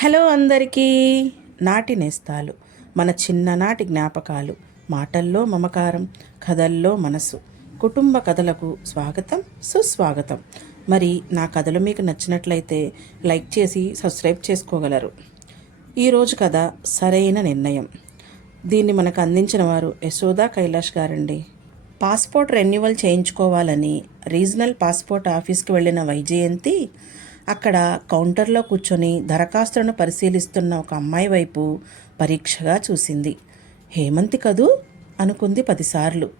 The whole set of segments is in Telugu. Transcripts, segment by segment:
హలో అందరికీ. నాటి నేస్తాలు మన చిన్ననాటి జ్ఞాపకాలు మాటల్లో మమకారం కథల్లో మనసు కుటుంబ కథలకు స్వాగతం సుస్వాగతం. మరి నా కథలు మీకు నచ్చినట్లయితే లైక్ చేసి సబ్స్క్రైబ్ చేసుకోగలరు. ఈరోజు కథ సరైన నిర్ణయం. దీన్ని మనకు అందించిన వారు యశోదా కైలాష్ గారండి. పాస్పోర్ట్ రెన్యువల్ చేయించుకోవాలని రీజనల్ పాస్పోర్ట్ ఆఫీస్కి వెళ్ళిన వైజయంతి అక్కడ కౌంటర్లో కూర్చొని దరఖాస్తులను పరిశీలిస్తున్న ఒక అమ్మాయి వైపు పరీక్షగా చూసింది. హేమంతి కదూ? అనుకుంది పదిసార్లు.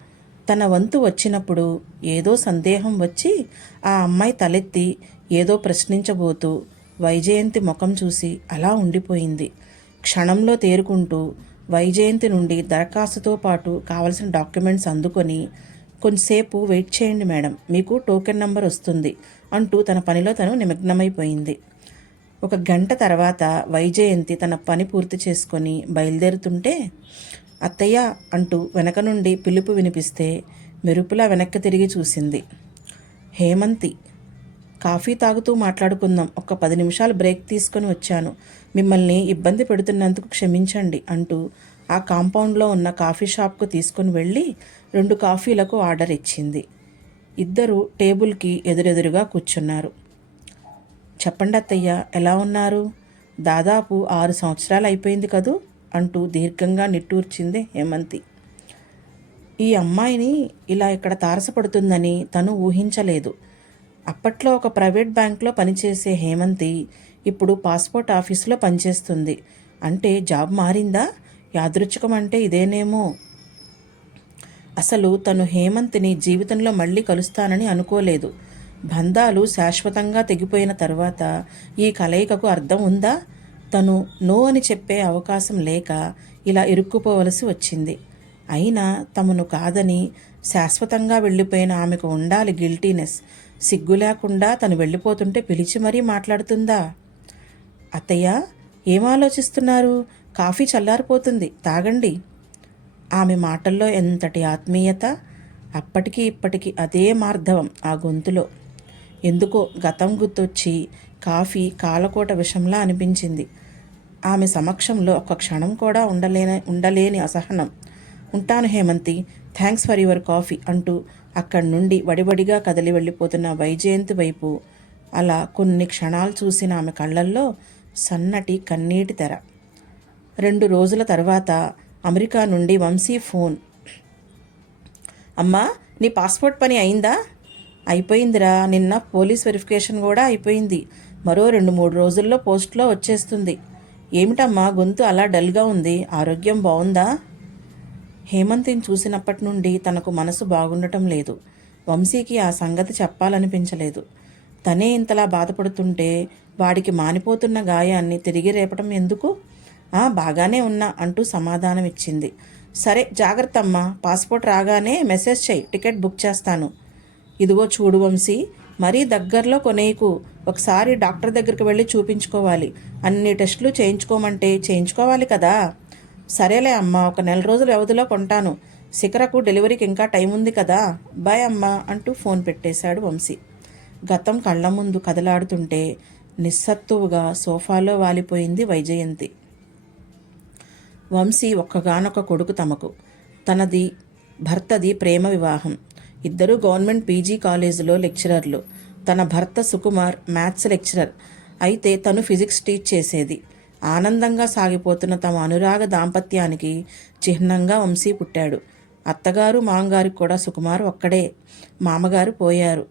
తన వంతు వచ్చినప్పుడు ఏదో సందేహం వచ్చి ఆ అమ్మాయి తలెత్తి ఏదో ప్రశ్నించబోతూ వైజయంతి ముఖం చూసి అలా ఉండిపోయింది. క్షణంలో తేరుకుంటూ వైజయంతి నుండి దరఖాస్తుతో పాటు కావలసిన డాక్యుమెంట్స్ అందుకొని కొంచెంసేపు వెయిట్ చేయండి మేడం మీకు టోకెన్ నంబర్ వస్తుంది. అంటూ తన పనిలో తను నిమగ్నమైపోయింది. ఒక గంట తర్వాత వైజయంతి తన పని పూర్తి చేసుకొని బయలుదేరుతుంటే అత్తయ్య అంటూ వెనక నుండి పిలుపు వినిపిస్తే మెరుపులా వెనక్కి తిరిగి చూసింది. హేమంతి కాఫీ తాగుతూ మాట్లాడుకుందాం. ఒక పది నిమిషాలు బ్రేక్ తీసుకొని వచ్చాను. మిమ్మల్ని ఇబ్బంది పెడుతున్నందుకు క్షమించండి అంటూ ఆ కాంపౌండ్లో ఉన్న కాఫీ షాప్కు తీసుకుని వెళ్ళి రెండు కాఫీలకు ఆర్డర్ ఇచ్చింది. ఇద్దరు టేబుల్కి ఎదురెదురుగా కూర్చున్నారు. చెప్పండి అత్తయ్య ఎలా ఉన్నారు? దాదాపు ఆరు సంవత్సరాలు అయిపోయింది కదూ? అంటూ దీర్ఘంగా నిట్టూర్చింది హేమంతి. ఈ అమ్మాయిని ఇలా ఇక్కడ తారసపడుతుందని తను ఊహించలేదు. అప్పట్లో ఒక ప్రైవేట్ బ్యాంక్లో పనిచేసే హేమంతి ఇప్పుడు పాస్పోర్ట్ ఆఫీసులో పనిచేస్తుంది. అంటే జాబ్ మారిందా? యాదృచ్ఛికం అంటే ఇదేనేమో. అసలు తను హేమంత్ని జీవితంలో మళ్ళీ కలుస్తానని అనుకోలేదు. బంధాలు శాశ్వతంగా తెగిపోయిన తర్వాత ఈ కలయికకు అర్థం ఉందా? తను నో అని చెప్పే అవకాశం లేక ఇలా ఇరుక్కుపోవలసి వచ్చింది. అయినా తమను కాదని శాశ్వతంగా వెళ్ళిపోయిన ఆమెకు ఉండాలి గిల్టీనెస్. సిగ్గు లేకుండా తను వెళ్ళిపోతుంటే పిలిచి మరీ మాట్లాడుతుందా? అత్తయ్య ఏం ఆలోచిస్తున్నారు? కాఫీ చల్లారిపోతుంది. తాగండి. ఆమె మాటల్లో ఎంతటి ఆత్మీయత? అప్పటికి ఇప్పటికీ అదే మార్ధవం ఆ గొంతులో. ఎందుకో గతం గుర్తొచ్చి కాఫీ కాలకోట విషంలా అనిపించింది. ఆమె సమక్షంలో ఒక క్షణం కూడా ఉండలేని ఉండలేని అసహనం. ఉంటాను Hemanthi thanks for your coffee అంటూ అక్కడి నుండి వడివడిగా కదిలి వెళ్ళిపోతున్న వైజయంతి వైపు అలా కొన్ని క్షణాలు చూసిన ఆమె కళ్ళల్లో సన్నటి కన్నీటి తెర. రెండు రోజుల తర్వాత అమెరికా నుండి వంశీ ఫోన్. అమ్మా నీ పాస్పోర్ట్ పని అయిందా? అయిపోయిందిరా. నిన్న పోలీస్ వెరిఫికేషన్ కూడా అయిపోయింది. మరో రెండు మూడు రోజుల్లో పోస్ట్లో వచ్చేస్తుంది. ఏమిటమ్మా గొంతు అలా డల్గా ఉంది. ఆరోగ్యం బాగుందా? హేమంతిని చూసినప్పటి నుండి తనకు మనసు బాగుండటం లేదు. వంశీకి ఆ సంగతి చెప్పాలనిపించలేదు. తనే ఇంతలా బాధపడుతుంటే వాడికి మానిపోతున్న గాయాన్ని తిరిగి రేపటం ఎందుకు? బాగానే ఉన్నా అంటూ సమాధానం ఇచ్చింది సరే జాగ్రత్త అమ్మా పాస్పోర్ట్ రాగానే మెసేజ్ చేయి టికెట్ బుక్ చేస్తాను. ఇదిగో చూడు వంశీ మరీ దగ్గరలో కొనేయకు ఒకసారి డాక్టర్ దగ్గరికి వెళ్ళి చూపించుకోవాలి. అన్ని టెస్టులు చేయించుకోమంటే చేయించుకోవాలి కదా. సరేలే అమ్మా ఒక నెల రోజుల వ్యవధిలో కొంటాను. శిఖరకు డెలివరీకి ఇంకా టైం ఉంది కదా. బాయ్ అమ్మా అంటూ ఫోన్ పెట్టేశాడు వంశీ. గతం కళ్ళ ముందు కదలాడుతుంటే నిస్సత్తువుగా సోఫాలో వాలిపోయింది వైజయంతి. వంశీ ఒక్కగానొక్క కొడుకు తమకు. తనది భర్తది ప్రేమ వివాహం. ఇద్దరు గవర్నమెంట్ పీజీ కాలేజీలో లెక్చరర్లు. తన భర్త సుకుమార్ మ్యాథ్స్ లెక్చరర్. అయితే తను ఫిజిక్స్ టీచ్ చేసేది. ఆనందంగా సాగిపోతున్న తమ అనురాగ దాంపత్యానికి చిహ్నంగా వంశీ పుట్టాడు. అత్తగారు మామగారికి కూడా సుకుమార్ ఒక్కడే. మామగారు పోయారు.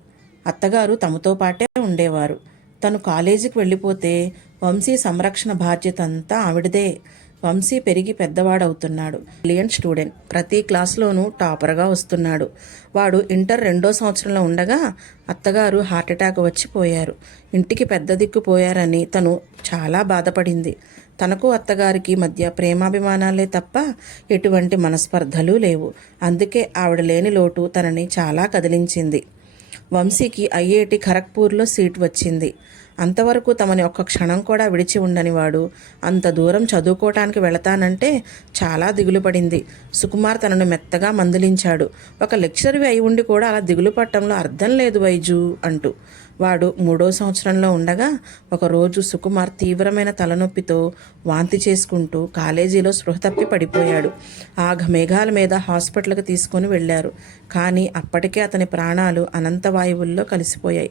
అత్తగారు తమతో పాటే ఉండేవారు. తను కాలేజీకి వెళ్ళిపోతే వంశీ సంరక్షణ బాధ్యత అంతా ఆవిడదే. వంశీ పెరిగి పెద్దవాడవుతున్నాడు. బ్రిలియంట్ స్టూడెంట్ ప్రతి క్లాస్లోనూ టాపర్గా వస్తున్నాడు. వాడు ఇంటర్ రెండో సంవత్సరంలో ఉండగా అత్తగారు హార్ట్అటాక్ వచ్చి పోయారు. ఇంటికి పెద్ద దిక్కు పోయారని తను చాలా బాధపడింది. తనకు అత్తగారికి మధ్య ప్రేమాభిమానాలే తప్ప ఎటువంటి మనస్పర్ధలు లేవు. అందుకే ఆవిడ లేని లోటు తనని చాలా కదిలించింది. వంశీకి ఐఐటి ఖరగ్పూర్లో సీట్ వచ్చింది. అంతవరకు తమని ఒక్క క్షణం కూడా విడిచి ఉండని వాడు. అంత దూరం చదువుకోవటానికి వెళతానంటే చాలా దిగులు పడింది. సుకుమార్ తనను మెత్తగా మందలించాడు. ఒక లెక్చర్వి అయి ఉండి కూడా అలా దిగులు పట్టడంలో అర్థం లేదు వైజు అంటూ. వాడు మూడో సంవత్సరంలో ఉండగా ఒకరోజు సుకుమార్ తీవ్రమైన తలనొప్పితో వాంతి చేసుకుంటూ కాలేజీలో స్పృహ తప్పి పడిపోయాడు. ఆఘ మేఘాల మీద హాస్పిటల్కి తీసుకొని వెళ్ళారు. కానీ అప్పటికే అతని ప్రాణాలు అనంత వాయువుల్లో కలిసిపోయాయి.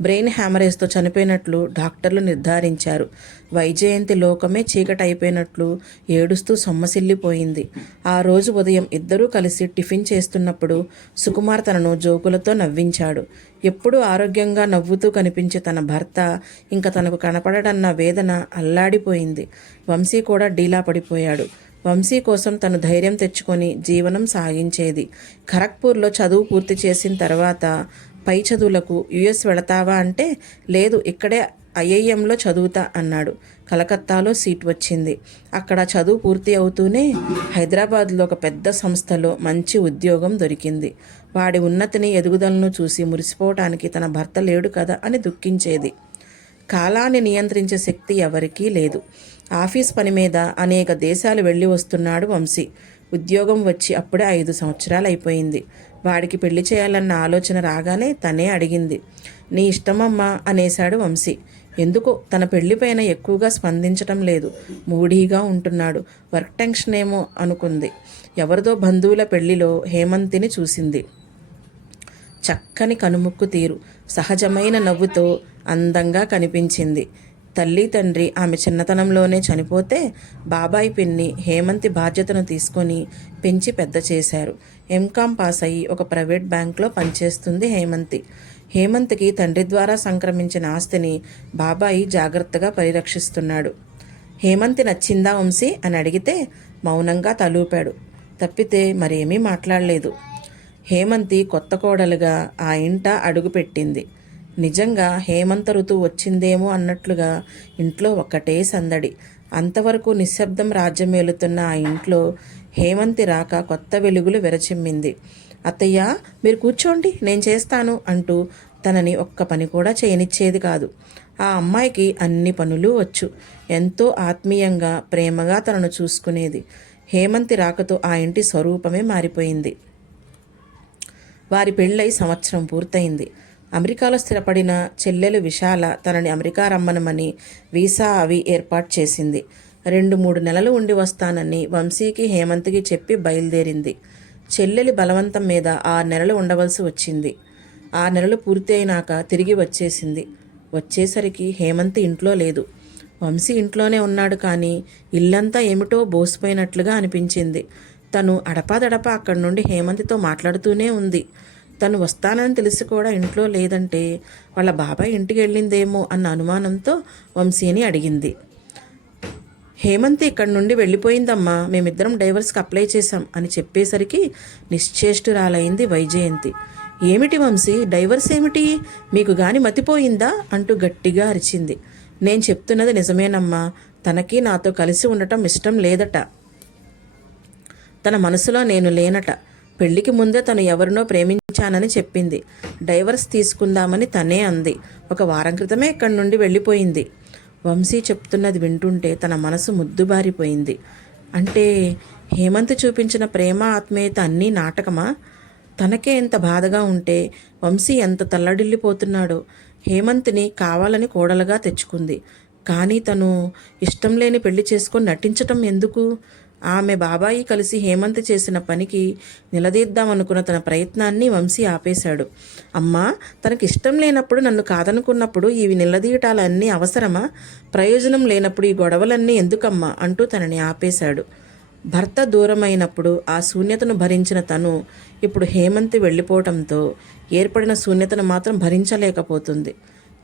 బ్రెయిన్ హ్యామరేజ్తో చనిపోయినట్లు డాక్టర్లు నిర్ధారించారు. వైజయంతి లోకమే చీకటి అయిపోయినట్లు ఏడుస్తూ సొమ్మసిల్లిపోయింది. ఆ రోజు ఉదయం ఇద్దరూ కలిసి టిఫిన్ చేస్తున్నప్పుడు సుకుమార్ తనను జోకులతో నవ్వించాడు. ఎప్పుడూ ఆరోగ్యంగా నవ్వుతూ కనిపించే తన భర్త ఇంకా తనకు కనపడడన్న వేదన అల్లాడిపోయింది. వంశీ కూడా డీలా పడిపోయాడు. వంశీ కోసం తను ధైర్యం తెచ్చుకొని జీవనం సాగించేది. ఖరగ్పూర్లో చదువు పూర్తి చేసిన తర్వాత పై చదువులకు యుఎస్ వెళతావా అంటే లేదు ఇక్కడే ఐఐఎంలో చదువుతా అన్నాడు. కలకత్తాలో సీట్ వచ్చింది. అక్కడ చదువు పూర్తి అవుతూనే హైదరాబాద్లో ఒక పెద్ద సంస్థలో మంచి ఉద్యోగం దొరికింది. వాడి ఉన్నతిని ఎదుగుదలను చూసి మురిసిపోవటానికి తన భర్త లేడు కదా అని దుఃఖించేది. కాలాన్ని నియంత్రించే శక్తి ఎవరికీ లేదు. ఆఫీస్ పని మీద అనేక దేశాలు వెళ్ళి వస్తున్నాడు వంశీ. ఉద్యోగం వచ్చి అప్పుడే ఐదు సంవత్సరాలు అయిపోయింది వాడికి పెళ్ళి చేయాలన్న ఆలోచన రాగానే తనే అడిగింది. నీ ఇష్టమమ్మా అనేశాడు వంశీ. ఎందుకో తన పెళ్ళిపైన ఎక్కువగా స్పందించటం లేదు. మూడీగా ఉంటున్నాడు. వర్క్ టెన్షన్ ఏమో అనుకుంది. ఎవరిదో బంధువుల పెళ్ళిలో హేమంతిని చూసింది. చక్కని కనుముక్కు తీరు. సహజమైన నవ్వుతో అందంగా కనిపించింది. తల్లి తండ్రి ఆమె చిన్నతనంలోనే చనిపోతే బాబాయి పిన్ని హేమంతి బాధ్యతను తీసుకొని పెంచి పెద్ద చేశారు. ఎంకామ్ పాస్ అయ్యి ఒక ప్రైవేట్ బ్యాంక్లో పనిచేస్తుంది హేమంతి. హేమంత్కి తండ్రి ద్వారా సంక్రమించిన ఆస్తిని బాబాయి జాగ్రత్తగా పరిరక్షిస్తున్నాడు. హేమంతి నచ్చిందా వంశీ అని అడిగితే మౌనంగా తలూపాడు. తప్పితే మరేమీ మాట్లాడలేదు. హేమంతి కొత్త కోడలుగా ఆ ఇంట అడుగుపెట్టింది. నిజంగా హేమంత ఋతువు వచ్చిందేమో అన్నట్లుగా ఇంట్లో ఒక్కటే సందడి. అంతవరకు నిశ్శబ్దం రాజ్యమేలుతున్న ఆ ఇంట్లో హేమంతి రాక కొత్త వెలుగులు విరచిమ్మింది. అత్తయ్య మీరు కూర్చోండి నేను చేస్తాను అంటూ తనని ఒక్క పని కూడా చేయనిచ్చేది కాదు. ఆ అమ్మాయికి అన్ని పనులు వచ్చు. ఎంతో ఆత్మీయంగా ప్రేమగా తనను చూసుకునేది. హేమంతి రాకతో ఆ ఇంటి స్వరూపమే మారిపోయింది. వారి పెళ్ళై సంవత్సరం పూర్తయింది. అమెరికాలో స్థిరపడిన చెల్లెలు విశాల తనని అమెరికా రమ్మనమని వీసా అవి ఏర్పాటు చేసింది. రెండు మూడు నెలలు ఉండి వస్తానని వంశీకి హేమంత్కి చెప్పి బయలుదేరింది. చెల్లెలి బలవంతం మీద ఆరు నెలలు ఉండవలసి వచ్చింది. ఆరు నెలలు పూర్తి అయినాక తిరిగి వచ్చేసింది. వచ్చేసరికి హేమంత్ ఇంట్లో లేదు. వంశీ ఇంట్లోనే ఉన్నాడు కానీ ఇల్లంతా ఏమిటో బోసిపోయినట్లుగా అనిపించింది. తను అడపాదడపా అక్కడి నుండి హేమంతితో మాట్లాడుతూనే ఉంది. తను వస్తానని తెలిసి కూడా ఇంట్లో లేదంటే వాళ్ళ బాబాయ్ ఇంటికి వెళ్ళిందేమో అన్న అనుమానంతో వంశీని అడిగింది. హేమంత్ ఇక్కడి నుండి వెళ్ళిపోయిందమ్మా మేమిద్దరం డైవర్స్కి అప్లై చేశాం అని చెప్పేసరికి నిశ్చేష్టురాలైంది వైజయంతి. ఏమిటి వంశీ డైవర్స్ ఏమిటి? మీకు గాని మతిపోయిందా? అంటూ గట్టిగా అరిచింది. నేను చెప్తున్నది నిజమేనమ్మా తనకి నాతో కలిసి ఉండటం ఇష్టం లేదట. తన మనసులో నేను లేనట. పెళ్ళికి ముందే తను ఎవరినో ప్రేమించానని చెప్పింది. డైవర్స్ తీసుకుందామని తనే అంది. ఒక వారం క్రితమే ఇక్కడి నుండి వెళ్ళిపోయింది. వంశీ చెప్తున్నది వింటుంటే తన మనసు ముద్దుబారిపోయింది. అంటే హేమంత్ చూపించిన ప్రేమ ఆత్మీయత అన్నీ నాటకమా? తనకే ఎంత బాధగా ఉంటే వంశీ ఎంత తల్లడిల్లిపోతున్నాడో. హేమంత్ని కావాలని కోడలుగా తెచ్చుకుంది. కానీ తను ఇష్టం లేని పెళ్ళి చేసుకొని నటించటం ఎందుకు? ఆమె బాబాయి కలిసి హేమంత్ చేసిన పనికి నిలదీద్దామనుకున్న తన ప్రయత్నాన్ని వంశీ ఆపేశాడు. అమ్మా తనకి ఇష్టం లేనప్పుడు నన్ను కాదనుకున్నప్పుడు ఇవి నిలదీయటాలన్నీ అవసరమా? ప్రయోజనం లేనప్పుడు ఈ గొడవలన్నీ ఎందుకమ్మా? అంటూ తనని ఆపేశాడు. భర్త దూరమైనప్పుడు ఆ శూన్యతను భరించిన తను ఇప్పుడు హేమంత్ వెళ్ళిపోవటంతో ఏర్పడిన శూన్యతను మాత్రం భరించలేకపోతుంది.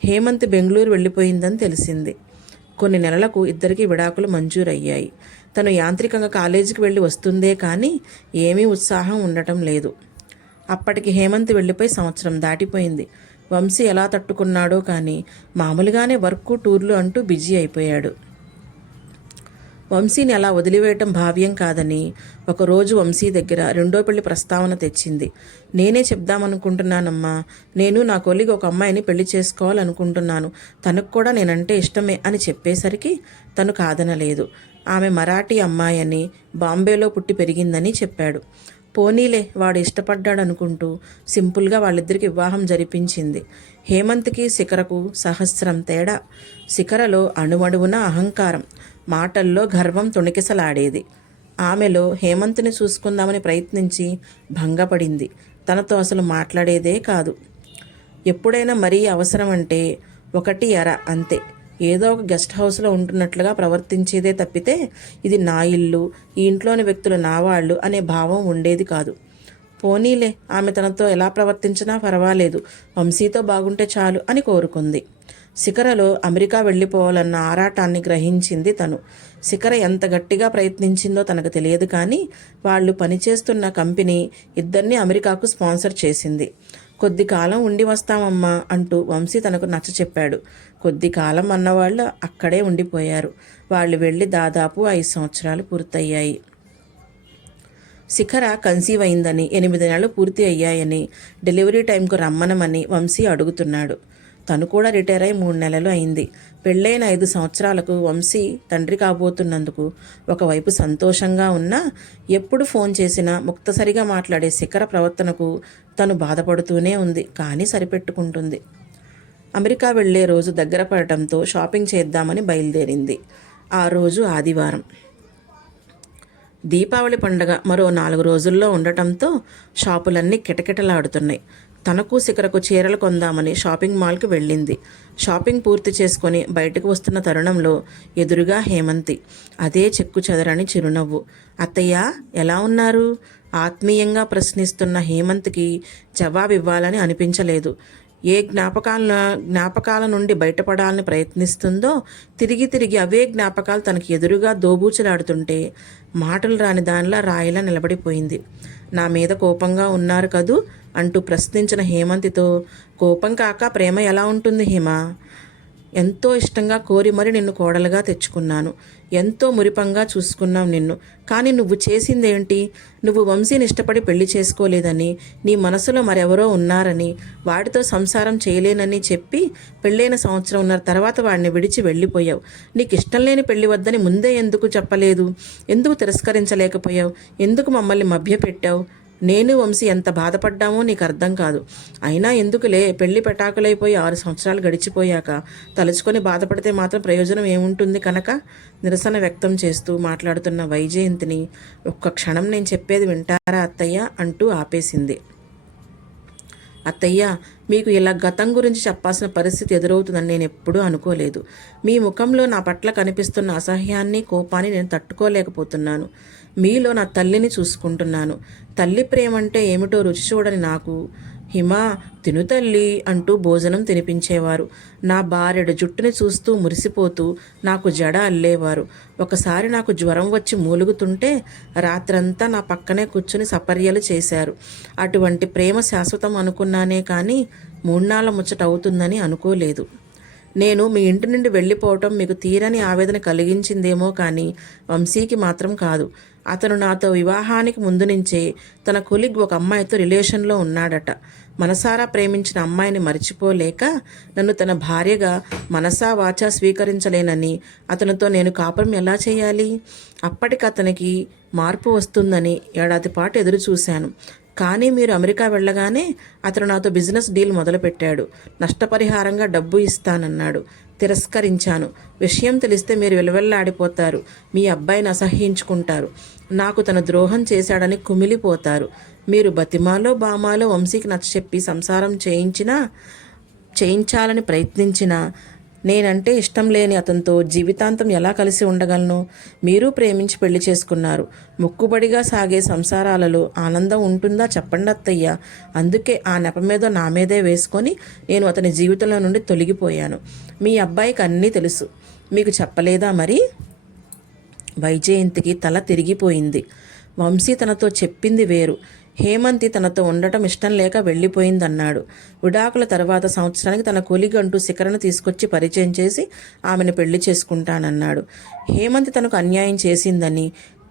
హేమంత్ బెంగళూరు వెళ్ళిపోయిందని తెలిసింది. కొన్ని నెలలకు ఇద్దరికి విడాకులు మంజూరయ్యాయి. తను యాంత్రికంగా కాలేజీకి వెళ్ళి వస్తుందే కానీ ఏమీ ఉత్సాహం ఉండటం లేదు. అప్పటికి హేమంత్ వెళ్ళిపోయి సంవత్సరం దాటిపోయింది. వంశీ ఎలా తట్టుకున్నాడో కానీ మామూలుగానే వర్క్ టూర్లు అంటూ బిజీ అయిపోయాడు. వంశీని అలా వదిలివేయటం భావ్యం కాదని ఒకరోజు వంశీ దగ్గర రెండో పెళ్ళి ప్రస్తావన తెచ్చింది. నేనే చెప్దామనుకుంటున్నానమ్మా. నేను నా కొలిగి ఒక అమ్మాయిని పెళ్ళి చేసుకోవాలనుకుంటున్నాను. తనకు కూడా నేనంటే ఇష్టమే అని చెప్పేసరికి తను కాదనలేదు. ఆమె మరాఠీ అమ్మాయి అని బాంబేలో పుట్టి పెరిగిందని చెప్పాడు. పోనీలే వాడు ఇష్టపడ్డాడు అనుకుంటూ సింపుల్గా వాళ్ళిద్దరికి వివాహం జరిపించింది. హేమంత్కి శిఖరకు సహస్రం తేడా. శిఖరలో అణువణువున అహంకారం. మాటల్లో గర్వం తుణికిసలాడేది. ఆమెలో హేమంత్ని చూసుకుందామని ప్రయత్నించి భంగపడింది. తనతో అసలు మాట్లాడేదే కాదు. ఎప్పుడైనా మరీ అవసరం అంటే ఒకటి ఎర అంతే. ఏదో ఒక గెస్ట్ హౌస్లో ఉంటున్నట్లుగా ప్రవర్తించేదే తప్పితే ఇది నా ఇల్లు ఈ ఇంట్లోని వ్యక్తులు నా వాళ్ళు అనే భావం ఉండేది కాదు. పోనీలే ఆమె తనతో ఎలా ప్రవర్తించినా పర్వాలేదు వంశీతో బాగుంటే చాలు అని కోరుకుంది. శిఖరలో అమెరికా వెళ్ళిపోవాలన్న ఆరాటాన్ని గ్రహించింది తను. శిఖర ఎంత గట్టిగా ప్రయత్నించిందో తనకు తెలియదు కానీ వాళ్ళు పనిచేస్తున్న కంపెనీ ఇద్దరిని అమెరికాకు స్పాన్సర్ చేసింది. కొద్ది కాలం ఉండి వస్తామమ్మా అంటూ వంశీ తనకు నచ్చ చెప్పాడు. కొద్ది కాలం అన్నవాళ్ళు అక్కడే ఉండిపోయారు. వాళ్ళు వెళ్ళి దాదాపు ఐదు సంవత్సరాలు పూర్తయ్యాయి. శిఖర కన్సీవ్ అయిందని ఎనిమిది నెలలు పూర్తి అయ్యాయని డెలివరీ టైంకు రమ్మనమని వంశీ అడుగుతున్నాడు. తను కూడా రిటైర్ అయి మూడు నెలలు అయింది. పెళ్ళైన ఐదు సంవత్సరాలకు వంశీ తండ్రి కాబోతున్నందుకు ఒకవైపు సంతోషంగా ఉన్నా ఎప్పుడు ఫోన్ చేసినా ముక్తసరిగా మాట్లాడే శిఖర ప్రవర్తనకు తను బాధపడుతూనే ఉంది కానీ సరిపెట్టుకుంటుంది. అమెరికా వెళ్ళే రోజు దగ్గర పడటంతో షాపింగ్ చేద్దామని బయలుదేరింది. ఆ రోజు ఆదివారం. దీపావళి పండగ మరో నాలుగు రోజుల్లో ఉండటంతో షాపులన్నీ కిటకిటలాడుతున్నాయి. తనకు శిఖరకు చీరలు కొందామని షాపింగ్ మాల్కి వెళ్ళింది. షాపింగ్ పూర్తి చేసుకొని బయటకు వస్తున్న తరుణంలో ఎదురుగా హేమంతి. అదే చెక్కు చెదరని చిరునవ్వు. అత్తయ్య ఎలా ఉన్నారు? ఆత్మీయంగా ప్రశ్నిస్తున్న హేమంత్కి జవాబు ఇవ్వాలని అనిపించలేదు. ఏ జ్ఞాపకాల జ్ఞాపకాల నుండి బయటపడాలని ప్రయత్నిస్తుందో తిరిగి తిరిగి అవే జ్ఞాపకాలు తనకి ఎదురుగా దోబూచలాడుతుంటే మాటలు రాని దానిలా రాయిలా నిలబడిపోయింది. నా మీద కోపంగా ఉన్నారు కదూ? అంటూ ప్రశ్నించిన హేమంతితో కోపం కాక ప్రేమ ఎలా ఉంటుంది హేమ? ఎంతో ఇష్టంగా కోరి మరి నిన్ను కోడలుగా తెచ్చుకున్నాను. ఎంతో మురిపంగా చూసుకున్నాం నిన్ను. కానీ నువ్వు చేసిందేంటి? నువ్వు వంశీని ఇష్టపడి పెళ్ళి చేసుకోలేదని నీ మనసులో మరెవరో ఉన్నారని వాడితో సంసారం చేయలేనని చెప్పి పెళ్ళైన సంవత్సరం ఉన్న తర్వాత వాడిని విడిచి వెళ్ళిపోయావు. నీకు ఇష్టం లేని పెళ్ళి వద్దని ముందే ఎందుకు చెప్పలేదు? ఎందుకు తిరస్కరించలేకపోయావు? ఎందుకు మమ్మల్ని మభ్యపెట్టావు? నేను వంశీ ఎంత బాధపడ్డామో నీకు అర్థం కాదు. అయినా ఎందుకులే పెళ్ళి పెటాకులైపోయి ఆరు సంవత్సరాలు గడిచిపోయాక తలుచుకొని బాధపడితే మాత్రం ప్రయోజనం ఏముంటుంది కనుక? నిరసన వ్యక్తం చేస్తూ మాట్లాడుతున్న వైజయంతిని ఒక్క క్షణం నేను చెప్పేది వింటారా అత్తయ్య? అంటూ ఆపేసింది. అత్తయ్య మీకు ఇలా గతం గురించి చెప్పాల్సిన పరిస్థితి ఎదురవుతుందని నేను ఎప్పుడూ అనుకోలేదు. మీ ముఖంలో నా పట్ల కనిపిస్తున్న అసహ్యాన్ని కోపాన్ని నేను తట్టుకోలేకపోతున్నాను. మీలో నా తల్లిని చూసుకుంటున్నాను. తల్లి ప్రేమ అంటే ఏమిటో రుచి చూడని నాకు. హిమా తిను తల్లి అంటూ భోజనం తినిపించేవారు. నా భార్యడు జుట్టుని చూస్తూ మురిసిపోతూ నాకు జడ అల్లేవారు. ఒకసారి నాకు జ్వరం వచ్చి మూలుగుతుంటే రాత్రంతా నా పక్కనే కూర్చుని సపర్యలు చేశారు. అటువంటి ప్రేమ శాశ్వతం అనుకున్నానే కానీ మూన్నాళ్ళ ముచ్చట అవుతుందని అనుకోలేదు. నేను మీ ఇంటి నుండి వెళ్ళిపోవటం మీకు తీరని ఆవేదన కలిగించిందేమో కానీ వంశీకి మాత్రం కాదు. అతను నాతో వివాహానికి ముందు నుంచే తన కొలిగ్ ఒక అమ్మాయితో రిలేషన్లో ఉన్నాడట. మనసారా ప్రేమించిన అమ్మాయిని మర్చిపోలేక నన్ను తన భార్యగా మనసా వాచా స్వీకరించలేనని అతనితో నేను కాపురం ఎలా చేయాలి? అప్పటికి అతనికి మార్పు వస్తుందని ఏడాది పాటు ఎదురు చూశాను కానీ మీరు అమెరికా వెళ్ళగానే అతను నాతో బిజినెస్ డీల్ మొదలుపెట్టాడు. నష్టపరిహారంగా డబ్బు ఇస్తానన్నాడు. తిరస్కరించాను. విషయం తెలిస్తే మీరు విలువెల్లాడిపోతారు. మీ అబ్బాయిని అసహ్యించుకుంటారు. నాకు తన ద్రోహం చేశాడని కుమిలిపోతారు. మీరు బతిమాలో బామాలో వంశీకి నచ్చ చెప్పి సంసారం చేయించినా చేయించాలని ప్రయత్నించినా నేనంటే ఇష్టం లేని అతనితో జీవితాంతం ఎలా కలిసి ఉండగలను? మీరు ప్రేమించి పెళ్ళి చేసుకున్నారు. ముక్కుబడిగా సాగే సంసారాలలో ఆనందం ఉంటుందా చెప్పండి అత్తయ్య. అందుకే ఆ నెప మీద నా మీదే వేసుకొని నేను అతని జీవితంలో నుండి తొలగిపోయాను. మీ అబ్బాయికి అన్నీ తెలుసు. మీకు చెప్పలేదా మరి? వైజయంతికి తల తిరిగిపోయింది. వంశీ తనతో చెప్పింది వేరు. హేమంతి తనతో ఉండటం ఇష్టం లేక వెళ్ళిపోయిందన్నాడు. విడాకుల తర్వాత సంవత్సరానికి తన కొలిగంటూ శిఖరను తీసుకొచ్చి పరిచయం చేసి ఆమెను పెళ్ళి చేసుకుంటానన్నాడు. హేమంతి తనకు అన్యాయం చేసిందని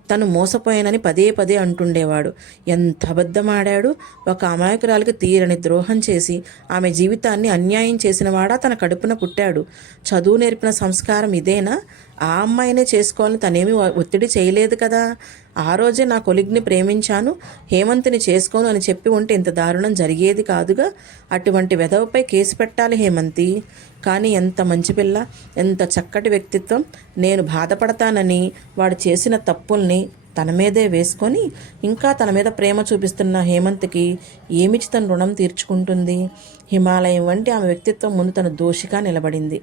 తను మోసపోయానని పదే పదే అంటుండేవాడు. ఎంత అబద్ధమాడాడు! ఒక అమాయకురాలికి తీరని ద్రోహం చేసి ఆమె జీవితాన్ని అన్యాయం చేసినవాడా తన కడుపున పుట్టాడు. చదువు నేర్పిన సంస్కారం ఇదేనా? ఆ అమ్మాయినే చేసుకోవాలని తనేమి ఒత్తిడి చేయలేదు కదా. ఆ రోజే నా కొలిగ్ని ప్రేమించాను. హేమంత్ని చేసుకోను అని చెప్పి ఉంటే ఇంత దారుణం జరిగేది కాదుగా. అటువంటి వెధవపై కేసు పెట్టాలి హేమంతి. కానీ ఎంత మంచి పిల్ల ఎంత చక్కటి వ్యక్తిత్వం. నేను బాధపడతానని వాడు చేసిన తప్పుల్ని తన మీదే వేసుకొని ఇంకా తన మీద ప్రేమ చూపిస్తున్న హేమంత్కి ఏమిచ్చి తన రుణం తీర్చుకుంటుంది? హిమాలయం వంటి ఆమె వ్యక్తిత్వం ముందు తన దోషిగా నిలబడింది.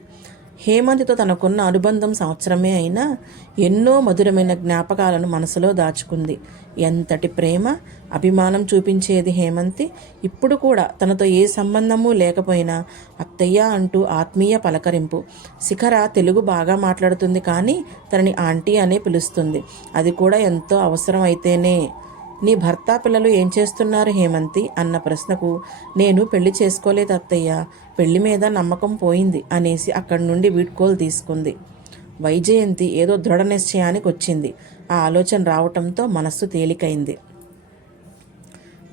హేమంత్తో తనకున్న అనుబంధం సంవత్సరమే అయినా ఎన్నో మధురమైన జ్ఞాపకాలను మనసులో దాచుకుంది. ఎంతటి ప్రేమ అభిమానం చూపించేది హేమంతి. ఇప్పుడు కూడా తనతో ఏ సంబంధము లేకపోయినా అత్తయ్య అంటూ ఆత్మీయ పలకరింపు. శిఖర తెలుగు బాగా మాట్లాడుతుంది కానీ తనని ఆంటీ అనే పిలుస్తుంది. అది కూడా ఎంతో అవసరం అయితేనే. నీ భర్త పిల్లలు ఏం చేస్తున్నారు హేమంతి? అన్న ప్రశ్నకు నేను పెళ్ళి చేసుకోలేదు అత్తయ్య. పెళ్ళి మీద నమ్మకం పోయింది అనేసి అక్కడి నుండి వీడ్కోలు తీసుకుంది. వైజయంతి ఏదో దృఢ నిశ్చయానికి వచ్చింది. ఆ ఆలోచన రావటంతో మనస్సు తేలికైంది.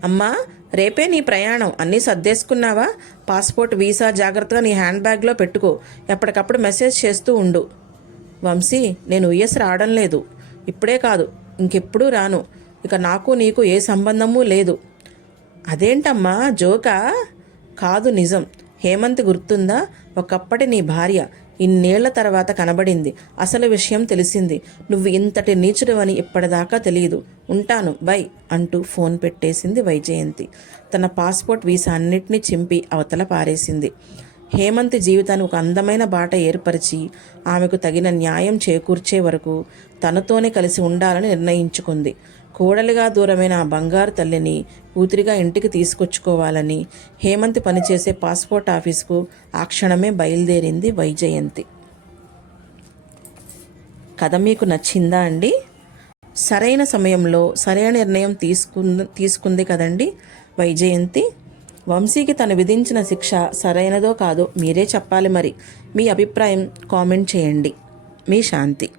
అమ్మా రేపే నీ ప్రయాణం. అన్నీ సర్దేసుకున్నావా? పాస్పోర్ట్ వీసా జాగ్రత్తగా నీ హ్యాండ్ బ్యాగ్లో పెట్టుకో. ఎప్పటికప్పుడు మెసేజ్ చేస్తూ ఉండు. వంశీ నేను యుఎస్ రావడం లేదు. ఇప్పుడే కాదు ఇంకెప్పుడూ రాను. ఇక నాకు నీకు ఏ సంబంధము లేదు. అదేంటమ్మా? జోకా? కాదు నిజం. హేమంత్ గుర్తుందా? ఒకప్పటి నీ భార్య ఇన్నేళ్ళ తర్వాత కనబడింది. అసలు విషయం తెలిసింది. నువ్వు ఇంతటి నీచుడవని ఇప్పటిదాకా తెలియదు. ఉంటాను బై అంటూ ఫోన్ పెట్టేసింది వైజయంతి. తన పాస్పోర్ట్ వీసా అన్నిటినీ చింపి అవతల పారేసింది. హేమంత్ జీవితాన్ని ఒక అందమైన బాట ఏర్పరిచి ఆమెకు తగిన న్యాయం చేకూర్చే వరకు తనతోనే కలిసి ఉండాలని నిర్ణయించుకుంది. కోడలిగా దూరమైన ఆ బంగారు తల్లిని కూతురిగా ఇంటికి తీసుకొచ్చుకోవాలని హేమంత్ పనిచేసే పాస్పోర్ట్ ఆఫీస్కు ఆ క్షణమే బయలుదేరింది వైజయంతి. కథ మీకు నచ్చిందా అండి? సరైన సమయంలో సరైన నిర్ణయం తీసుకుంది తీసుకుంది కదండి వైజయంతి. వంశీకి తను విధించిన శిక్ష సరైనదో కాదో మీరే చెప్పాలి మరి. మీ అభిప్రాయం కామెంట్ చేయండి. మీ శాంతి.